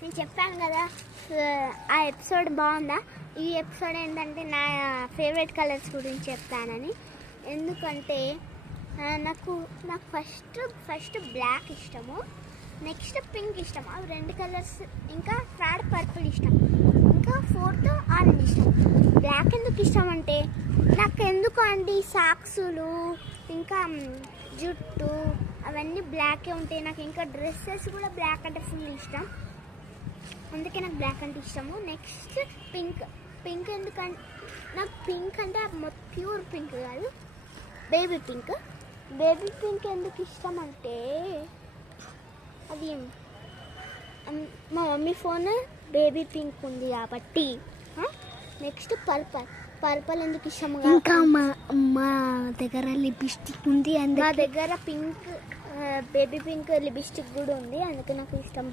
నేను చెప్పాను కదా ఆ ఎపిసోడ్ బాగుందా. ఈ ఎపిసోడ్ ఏంటంటే నా ఫేవరెట్ కలర్స్ గురించి చెప్తానని. ఎందుకంటే నాకు ఫస్ట్ బ్లాక్ ఇష్టము, నెక్స్ట్ పింక్ ఇష్టం, అవి 2 కలర్స్. ఇంకా థర్డ్ పర్పుల్ ఇష్టం, ఇంకా ఫోర్త్ ఆరెంజ్ ఇష్టం. బ్లాక్ ఎందుకు ఇష్టం అంటే నాకు ఎందుకు అండి సాక్సులు ఇంకా జుట్టు అవన్నీ బ్లాకే ఉంటాయి. నాకు ఇంకా డ్రెస్సెస్ కూడా బ్లాక్ అంటే ఫుల్ ఇష్టం, అందుకే నాకు బ్లాక్ అంటే ఇష్టము. నెక్స్ట్ పింక్ ఎందుకంటే నాకు పింక్ అంటే ప్యూర్ పింక్ కాదు, బేబీ పింక్ ఎందుకు ఇష్టం అంటే అది మా మమ్మీ ఫోన్ బేబీ పింక్ ఉంది కాబట్టి. నెక్స్ట్ పర్పల్ ఎందుకు ఇష్టం, ఇంకా మా దగ్గర లిప్స్టిక్ ఉంది, నా దగ్గర పింక్ బేబీ పింక్ లిప్స్టిక్ కూడా ఉంది, అందుకే నాకు ఇష్టం.